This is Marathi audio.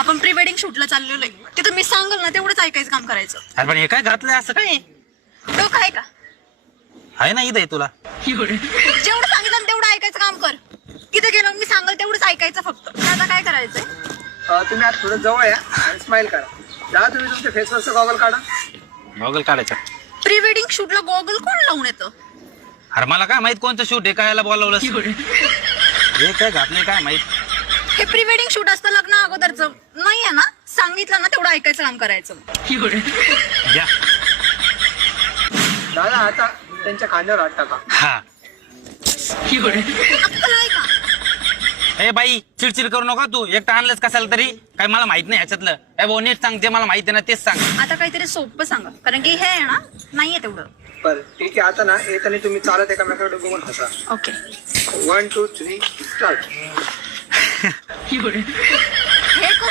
आपण प्री वेडिंग शूटला चाललेलो आहे, तिथं मी सांगल ना तेवढंच ऐकायचं काम करायचं. अरे पण हे काय घातलंय असं काय तो काय का आहे ना इथं तुला जेवढं सांगितलं ना तेवढं ऐकायचं काम कर. तिथे गेलो मी सांगल तेवढंच ऐकायचं फक्त. आता काय करायचंय? तुम्ही आज थोडं जवळ या आणि स्माइल करा. जा तुम्ही तुमच्या फेसवरचं गॉगल काढा. गॉगल काढायचा. प्री वेडिंग शूटला गॉगल कोण लावून येतं? अरे मला काय माहित कोणतं शूट आहे, कायला बोलावलं हे काय घातलंय काय माहित. हे प्री वेडिंग शूट असतं लग्न अगोदरचं नाही आहे ना. सांगितलं ना तेवढं ऐकायचं काम करायचं. घ्या. दादा आता त्यांच्या खांद्यावर हात टाका. हा अक्कल आहे का? ए बाई चिडचिड करू नका तू. एकटा आणलंच कशाला तरी. काय मला माहित नाही ह्याच्यातलं. ए भाऊ नीट सांग, जे मला माहिती आहे ना तेच सांग. आता काहीतरी सोपं सांगा, कारण की हे आहे ना नाहीये तेवढं. बरं ठीक आहे. आता ना येताना तुम्ही चालत एकामेकाकडे बघून हसा. Okay 1 2 3 start. हे